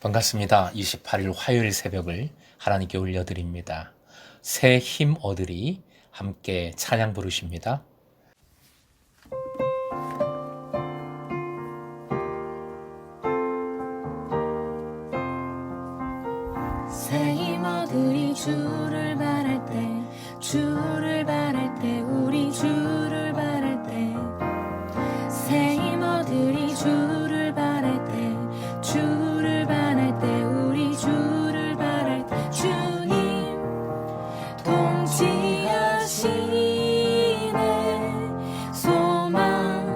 반갑습니다. 28일 화요일 새벽을 하나님께 올려드립니다. 새 힘 얻으리 함께 찬양 부르십니다. 새 힘 얻으리 주를 바랄 때 주를 바랄 때 우리 주를 바랄 때 새 힘 얻으리 주를 바랄 때 주를 바랄 때 우리 주를 바랄 때 주님 통치하시네 소망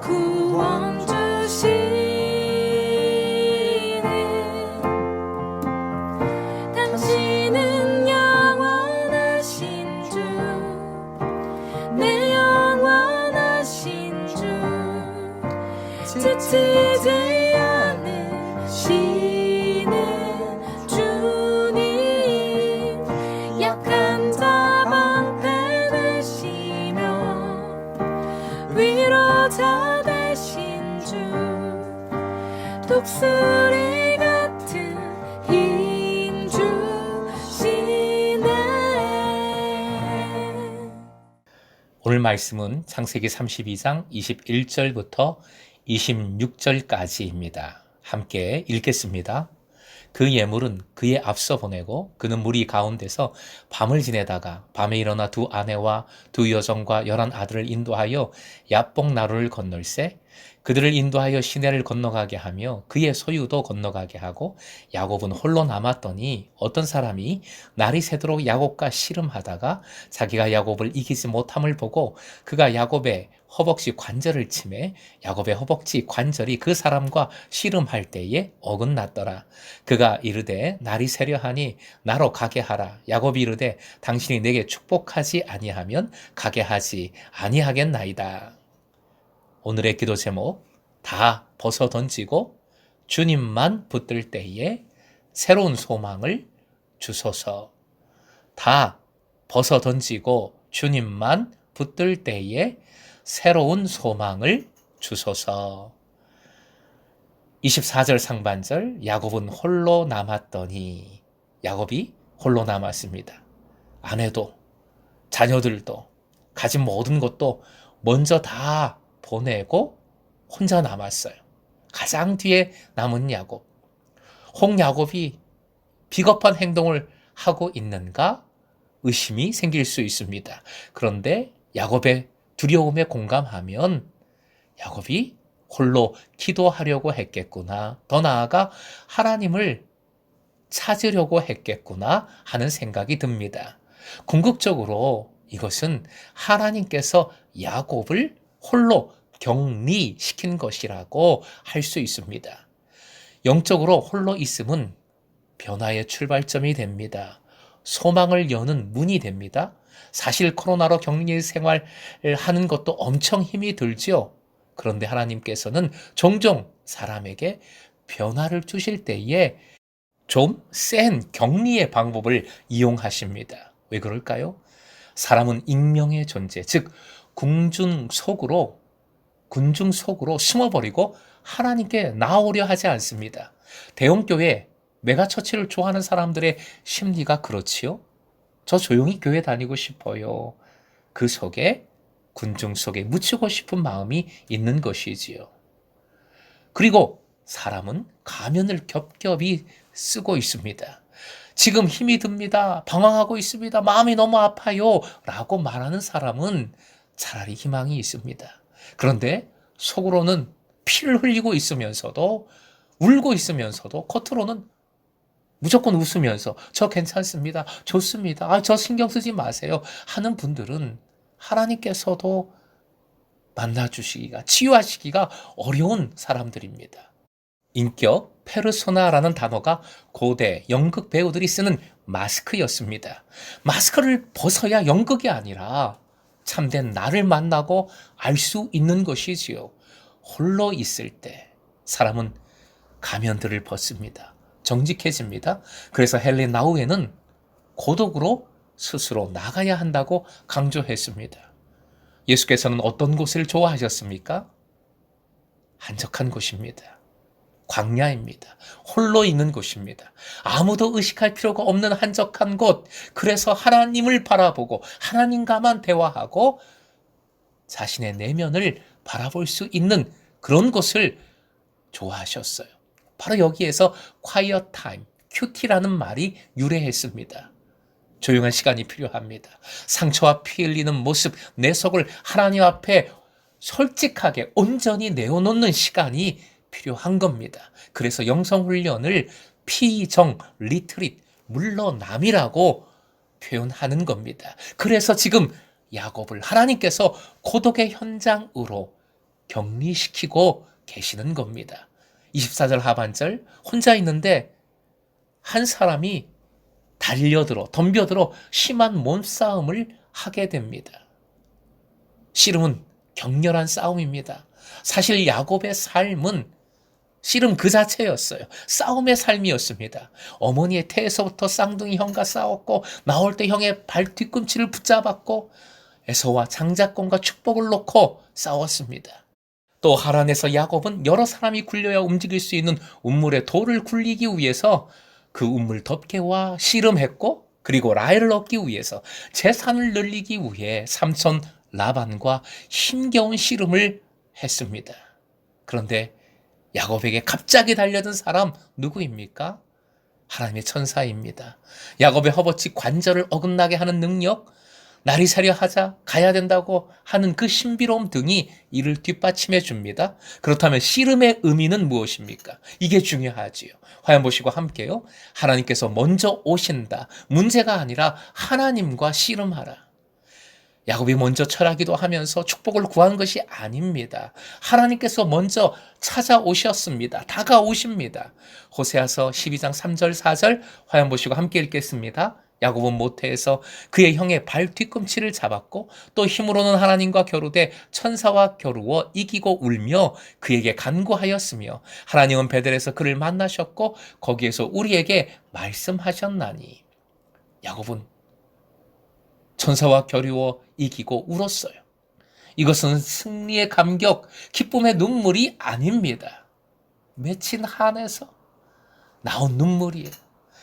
구원 주시네 당신은 영원하신 주 내 영원하신 주 지치지 않으시는 주님 약한 자 방패 되시며 위로자 되신 주 독수리 같은 힘 주시네. 오늘 말씀은 창세기 32장 21절부터 26절까지입니다. 함께 읽겠습니다. 그 예물은 그의 앞서 보내고 그는 무리 가운데서 밤을 지내다가 밤에 일어나 두 아내와 두 여종과 11 아들을 인도하여 야복 나루를 건널세 그들을 인도하여 시내를 건너가게 하며 그의 소유도 건너가게 하고 야곱은 홀로 남았더니 어떤 사람이 날이 새도록 야곱과 씨름하다가 자기가 야곱을 이기지 못함을 보고 그가 야곱의 허벅지 관절을 치매 야곱의 허벅지 관절이 그 사람과 씨름할 때에 어긋났더라. 그가 이르되 날이 새려 하니 나로 가게 하라. 야곱이 이르되 당신이 내게 축복하지 아니하면 가게 하지 아니하겠나이다. 오늘의 기도 제목 다 벗어 던지고 주님만 붙들 때에 새로운 소망을 주소서. 다 벗어 던지고 주님만 붙들 때에 새로운 소망을 주소서. 24절 상반절 야곱은 홀로 남았더니 야곱이 홀로 남았습니다. 아내도 자녀들도 가진 모든 것도 먼저 다 보내고 혼자 남았어요. 가장 뒤에 남은 야곱. 홍야곱이 비겁한 행동을 하고 있는가 의심이 생길 수 있습니다. 그런데 야곱의 두려움에 공감하면 야곱이 홀로 기도하려고 했겠구나. 더 나아가 하나님을 찾으려고 했겠구나 하는 생각이 듭니다. 궁극적으로 이것은 하나님께서 야곱을 홀로 격리시킨 것이라고 할 수 있습니다. 영적으로 홀로 있음은 변화의 출발점이 됩니다. 소망을 여는 문이 됩니다. 사실 코로나로 격리 생활을 하는 것도 엄청 힘이 들죠. 그런데 하나님께서는 종종 사람에게 변화를 주실 때에 좀 센 격리의 방법을 이용하십니다. 왜 그럴까요? 사람은 익명의 존재, 즉 군중 속으로 숨어버리고 하나님께 나오려 하지 않습니다. 대형교회, 메가처치를 좋아하는 사람들의 심리가 그렇지요. 저 조용히 교회 다니고 싶어요. 그 속에 군중 속에 묻히고 싶은 마음이 있는 것이지요. 그리고 사람은 가면을 겹겹이 쓰고 있습니다. 지금 힘이 듭니다. 방황하고 있습니다. 마음이 너무 아파요. 라고 말하는 사람은 차라리 희망이 있습니다. 그런데 속으로는 피를 흘리고 있으면서도 울고 있으면서도 겉으로는 무조건 웃으면서 저 괜찮습니다. 좋습니다. 저 신경 쓰지 마세요. 하는 분들은 하나님께서도 만나주시기가, 치유하시기가 어려운 사람들입니다. 인격, 페르소나라는 단어가 고대 연극 배우들이 쓰는 마스크였습니다. 마스크를 벗어야 연극이 아니라 참된 나를 만나고 알 수 있는 것이지요. 홀로 있을 때 사람은 가면들을 벗습니다. 정직해집니다. 그래서 헬렌 나우에는 고독으로 스스로 나가야 한다고 강조했습니다. 예수께서는 어떤 곳을 좋아하셨습니까? 한적한 곳입니다. 광야입니다. 홀로 있는 곳입니다. 아무도 의식할 필요가 없는 한적한 곳. 그래서 하나님을 바라보고 하나님과만 대화하고 자신의 내면을 바라볼 수 있는 그런 곳을 좋아하셨어요. 바로 여기에서 quiet time, 큐티라는 말이 유래했습니다. 조용한 시간이 필요합니다. 상처와 피 흘리는 모습, 내 속을 하나님 앞에 솔직하게 온전히 내어놓는 시간이 필요한 겁니다. 그래서 영성훈련을 피정, 리트릿, 물러남이라고 표현하는 겁니다. 그래서 지금 야곱을 하나님께서 고독의 현장으로 격리시키고 계시는 겁니다. 24절 하반절, 혼자 있는데 한 사람이 달려들어 덤벼들어 심한 몸싸움을 하게 됩니다. 씨름은 격렬한 싸움입니다. 사실 야곱의 삶은 씨름 그 자체였어요. 싸움의 삶이었습니다. 어머니의 태에서부터 쌍둥이 형과 싸웠고 나올 때 형의 발 뒤꿈치를 붙잡았고 에서와 장자권과 축복을 놓고 싸웠습니다. 또 하란에서 야곱은 여러 사람이 굴려야 움직일 수 있는 운물의 돌을 굴리기 위해서 그 운물 덮개와 씨름했고, 그리고 라헬을 얻기 위해서 재산을 늘리기 위해 삼촌 라반과 힘겨운 씨름을 했습니다. 그런데 야곱에게 갑자기 달려든 사람 누구입니까? 하나님의 천사입니다. 야곱의 허벅지 관절을 어긋나게 하는 능력, 날이 새려 하자 가야 된다고 하는 그 신비로움 등이 이를 뒷받침해 줍니다. 그렇다면 씨름의 의미는 무엇입니까? 이게 중요하지요. 화면 보시고 함께요. 하나님께서 먼저 오신다. 문제가 아니라 하나님과 씨름하라. 야곱이 먼저 철하기도 하면서 축복을 구한 것이 아닙니다. 하나님께서 먼저 찾아오셨습니다. 다가오십니다. 호세아서 12장 3절 4절 화면 보시고 함께 읽겠습니다. 야곱은 모태에서 그의 형의 발 뒤꿈치를 잡았고 또 힘으로는 하나님과 겨루되 천사와 겨루어 이기고 울며 그에게 간구하였으며 하나님은 베델에서 그를 만나셨고 거기에서 우리에게 말씀하셨나니. 야곱은 천사와 겨루어 이기고 울었어요. 이것은 승리의 감격, 기쁨의 눈물이 아닙니다. 맺힌 한에서 나온 눈물이에요.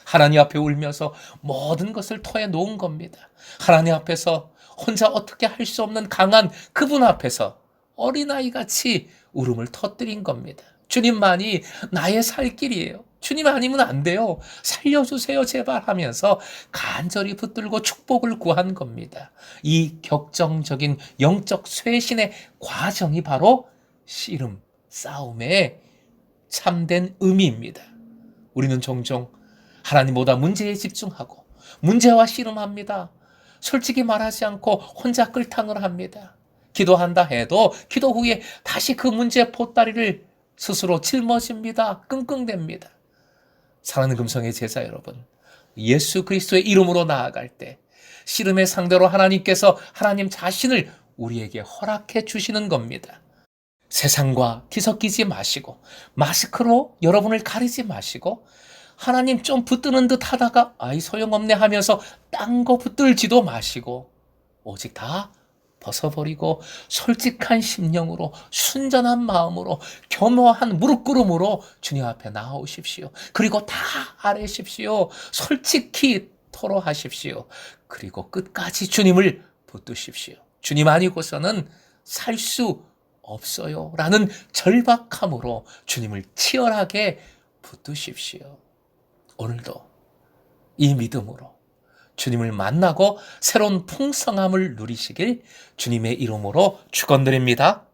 하나님 앞에 울면서 모든 것을 토해 놓은 겁니다. 하나님 앞에서 혼자 어떻게 할 수 없는 강한 그분 앞에서 어린아이같이 울음을 터뜨린 겁니다. 주님만이 나의 살 길이에요. 주님 아니면 안 돼요. 살려주세요 제발 하면서 간절히 붙들고 축복을 구한 겁니다. 이 격정적인 영적 쇄신의 과정이 바로 씨름, 싸움의 참된 의미입니다. 우리는 종종 하나님보다 문제에 집중하고 문제와 씨름합니다. 솔직히 말하지 않고 혼자 끌탕을 합니다. 기도한다 해도 기도 후에 다시 그 문제의 보따리를 스스로 짊어집니다. 끙끙댑니다. 사랑하는 금성의 제자 여러분, 예수 그리스도의 이름으로 나아갈 때 씨름의 상대로 하나님께서 하나님 자신을 우리에게 허락해 주시는 겁니다. 세상과 뒤섞이지 마시고 마스크로 여러분을 가리지 마시고 하나님 좀 붙드는 듯 하다가 아이 소용없네 하면서 딴 거 붙들지도 마시고 오직 다 벗어버리고 솔직한 심령으로 순전한 마음으로 겸허한 무릎꿇음으로 주님 앞에 나오십시오. 그리고 다 아뢰십시오. 솔직히 토로하십시오. 그리고 끝까지 주님을 붙드십시오. 주님 아니고서는 살 수 없어요 라는 절박함으로 주님을 치열하게 붙드십시오. 오늘도 이 믿음으로 주님을 만나고 새로운 풍성함을 누리시길 주님의 이름으로 축원드립니다.